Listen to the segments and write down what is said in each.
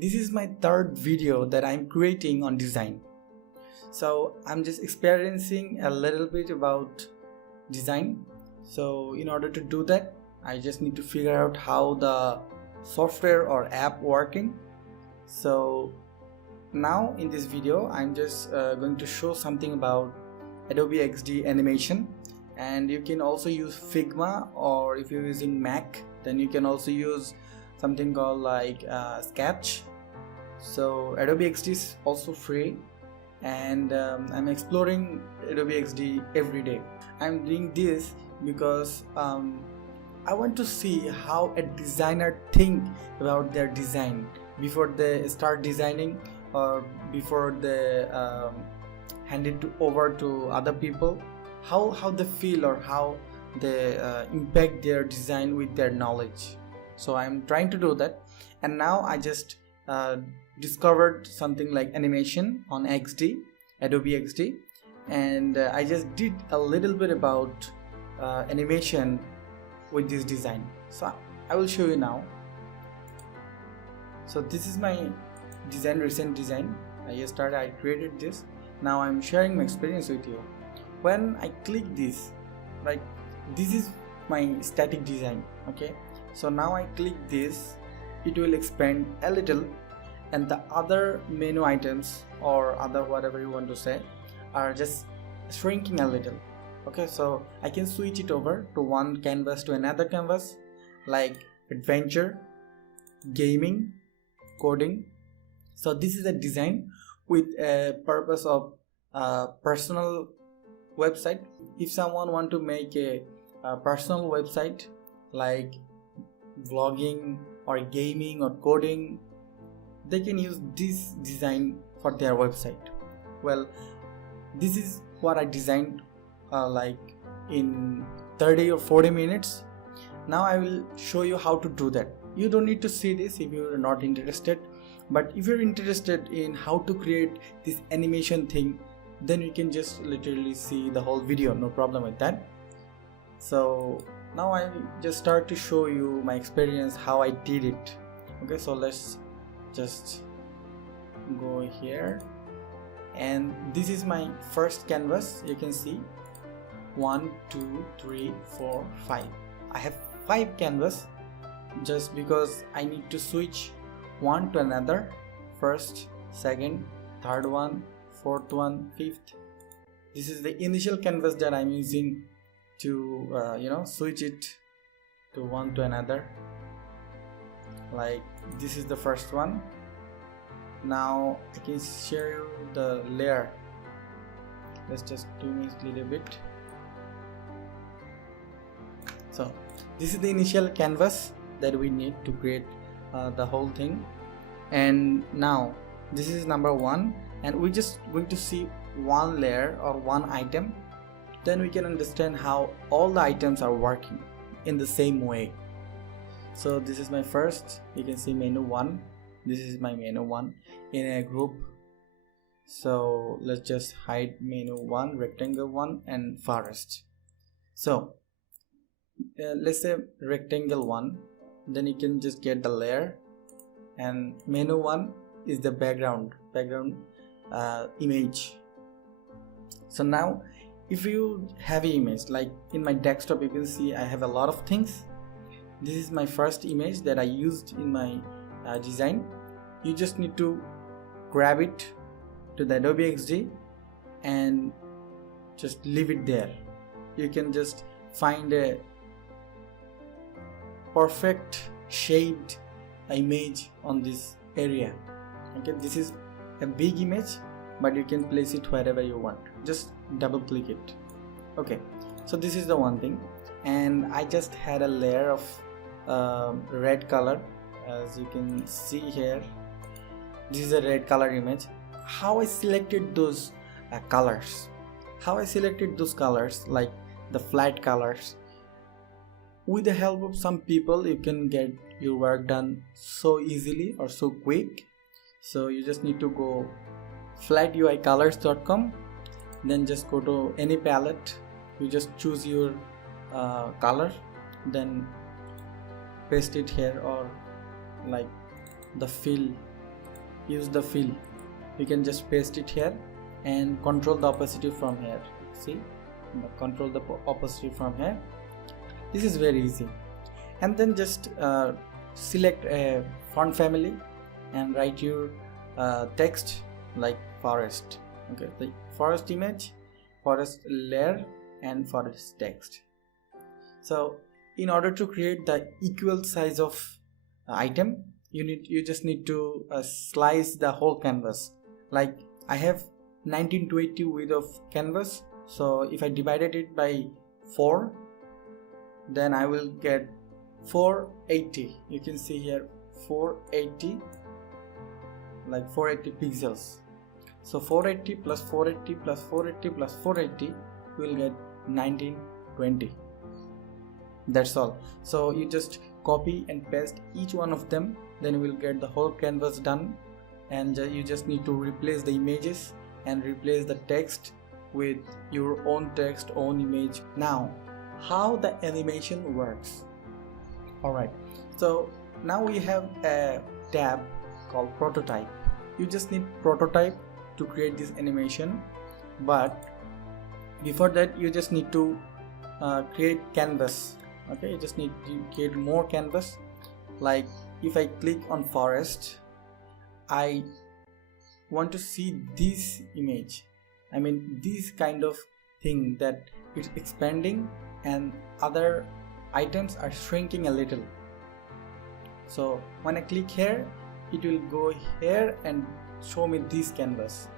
This is my third video that I'm creating on design. So I'm just experiencing a little bit about design. So in order to do that, I just need to figure out how the software or app working. So now in this video, I'm just going to show something about Adobe XD animation, and you can also use Figma, or if you're using Mac, then you can also use something called like Sketch. So Adobe XD is also free, and I'm exploring Adobe XD every day. I'm doing this because I want to see how a designer think about their design before they start designing, or before they hand it over to other people, how they feel or how they impact their design with their knowledge. So I'm trying to do that, and now I just discovered something like animation on XD, Adobe XD, and I just did a little bit about animation with this design. So I will show you now. So this is my design, recent design. I created this. Now I'm sharing my experience with you. When I click this, right, this is my static design. Okay, so now I click this, it will expand a little, and the other menu items or other whatever you want to say are just shrinking a little. Okay, so I can switch it over to one canvas to another canvas, like adventure, gaming, coding. So this is a design with a purpose of personal website. If someone want to make a personal website like vlogging or gaming or coding, they can use this design for their website. Well, this is what I designed like in 30 or 40 minutes. Now I will show you how to do that. You don't need to see this if you are not interested, but if you're interested in how to create this animation thing, then you can just literally see the whole video, no problem with that. So now I just start to show you my experience, how I did it. Okay, so let's just go here, and this is my first canvas. You can see 1 2 3 4 5. I have 5 canvas just because I need to switch one to another: first, second, third one, fourth one, fifth. This is the initial canvas that I'm using to switch it to one to another. Like this is the first one. Now I can share you the layer. Let's just zoom it a little bit. So this is the initial canvas that we need to create the whole thing. And now this is number 1, and we're just going to see one layer or one item. Then we can understand how all the items are working in the same way. So this is my first, you can see menu 1. This is my menu 1 in a group. So let's just hide menu 1, rectangle 1, and forest. So let's say rectangle 1, then you can just get the layer, and menu 1 is the background image. So now if you have an image, like in my desktop, you can see I have a lot of things. This is my first image that I used in my design. You just need to grab it to the Adobe XD and just leave it there. You can just find a perfect shaped image on this area. Okay, this is a big image, but you can place it wherever you want. Just double click it. Okay, so this is the one thing, and I just had a layer of red color. As you can see here, this is a red color image. How I selected those colors, like the flat colors. With the help of some people, you can get your work done so easily or so quick. So you just need to go flatUIcolors.com, then just go to any palette. You just choose your color, then paste it here, or like the fill use the fill. You can just paste it here and control the opacity from here. See, control the opacity from here. This is very easy. And then just select a font family and write your text like forest. Okay, the forest image, forest layer, and forest text. So in order to create the equal size of item, you just need to slice the whole canvas. Like I have 1920 width of canvas, so if I divided it by 4, then I will get 480. You can see here 480, like 480 pixels. So 480 plus 480 plus 480 plus 480 will get 1920. That's all. So you just copy and paste each one of them, then you will get the whole canvas done. And you just need to replace the images and replace the text with your own text, own image. Now how the animation works. Alright, so now we have a tab called prototype. You just need prototype to create this animation, but before that you just need to create canvas. Okay, you just need to create more canvas. Like if I click on forest, I want to see this image, I mean this kind of thing, that it's expanding and other items are shrinking a little. So when I click here, it will go here and show me this canvas.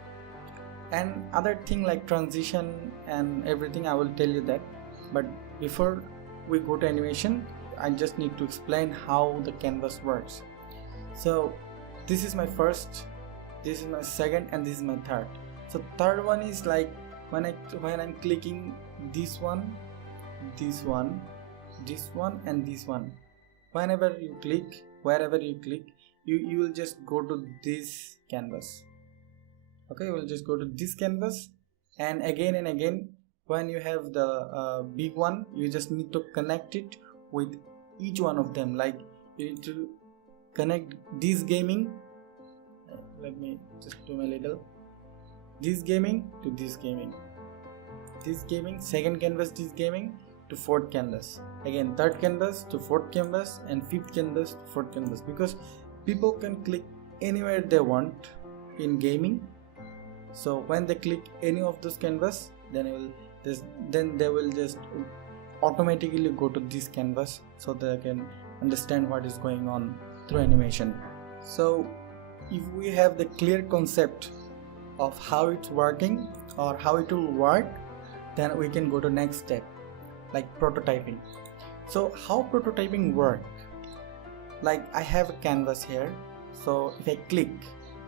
And other thing like transition and everything, I will tell you that. But before we go to animation, I just need to explain how the canvas works. So this is my first, this is my second, and this is my third. So third one is like when I'm clicking this one, this one, this one, and this one. Whenever you click, wherever you click, you will just go to this canvas. Okay, you will just go to this canvas, and again when you have the big one, you just need to connect it with each one of them. Like you need to connect this gaming, let me just do my little, this gaming to this gaming, this gaming, second canvas, this gaming to fourth canvas, again third canvas to fourth canvas, and fifth canvas to fourth canvas, because people can click anywhere they want in gaming. So when they click any of those canvas, then they will just automatically go to this canvas, so they can understand what is going on through animation. So if we have the clear concept of how it's working or how it will work, then we can go to next step, like prototyping. So how prototyping work? Like I have a canvas here, so if I click,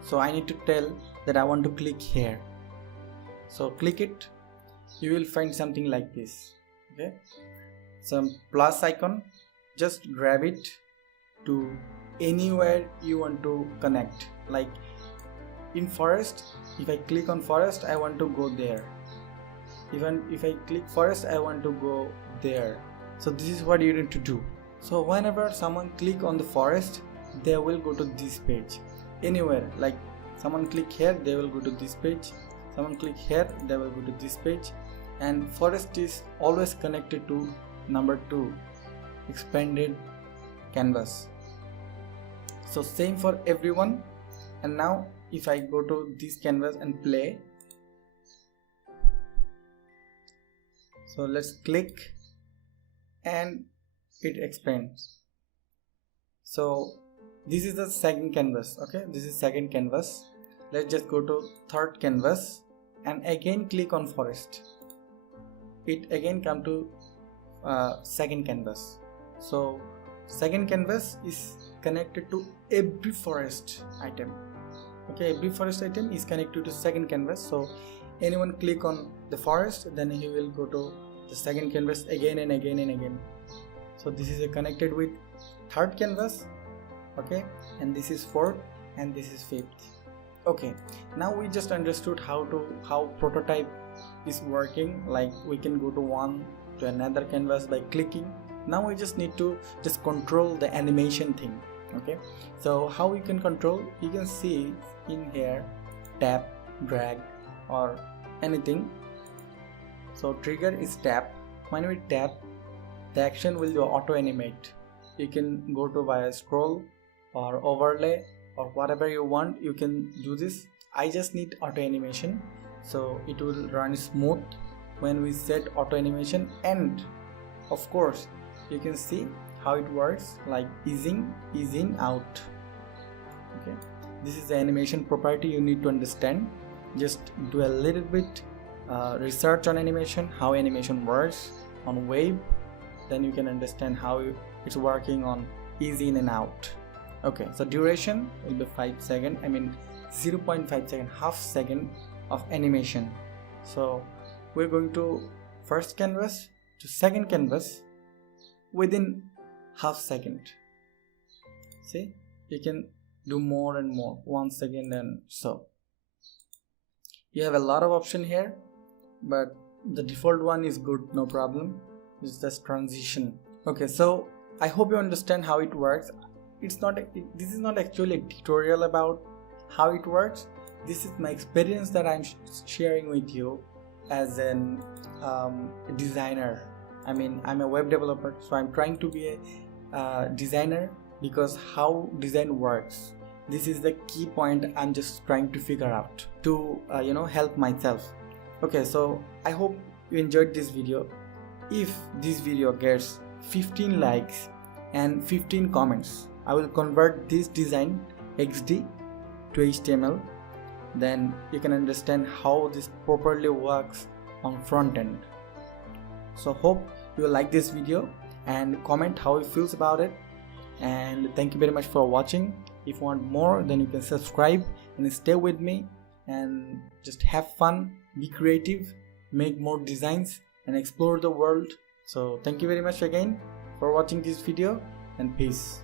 so I need to tell that I want to click here. So click it, you will find something like this. Okay, some plus icon, just grab it to anywhere you want to connect. Like in forest, if I click on forest, I want to go there. Even if I click forest, I want to go there. So this is what you need to do. So whenever someone click on the forest, they will go to this page. Anywhere, like someone click here, they will go to this page. Someone click here, they will go to this page. And forest is always connected to number 2, expanded canvas. So same for everyone. And now if I go to this canvas and play, so let's click and it expands. So this is the second canvas. Okay, this is second canvas. Let's just go to third canvas and again click on forest. It again come to second canvas. So second canvas is connected to every forest item. Okay, every forest item is connected to second canvas. So anyone click on the forest, then he will go to the second canvas again and again and again. So this is connected with third canvas. Okay, and this is fourth and this is fifth. Okay, now we just understood how prototype is working. Like we can go to one to another canvas by clicking. Now we just need to just control the animation thing. Okay, so how you can control, you can see in here tap, drag or anything. So trigger is tap. When we tap, the action will auto animate. You can go to via scroll or overlay or whatever you want, you can do this. I just need auto animation, so it will run smooth when we set auto animation. And of course you can see how it works, like easing, ease in, out. Okay, this is the animation property you need to understand. Just do a little bit research on animation, how animation works on wave, then you can understand how it's working on ease in and out. Okay, so duration will be 5 seconds, 0.5 second, half second of animation. So we're going to first canvas to second canvas within half second. See, you can do more and more, 1 second, and so you have a lot of option here, but the default one is good, no problem. It's just transition. Okay, so I hope you understand how it works. This is not actually a tutorial about how it works. This is my experience that I'm sharing with you as a designer. I'm a web developer, so I'm trying to be a designer, because how design works, this is the key point I'm just trying to figure out to help myself. Okay, so I hope you enjoyed this video. If this video gets 15 likes and 15 comments, I will convert this design XD to HTML. Then you can understand how this properly works on front end. So hope you will like this video and comment how it feels about it. And thank you very much for watching. If you want more, then you can subscribe and stay with me and just have fun, be creative, make more designs and explore the world. So thank you very much again for watching this video, and peace.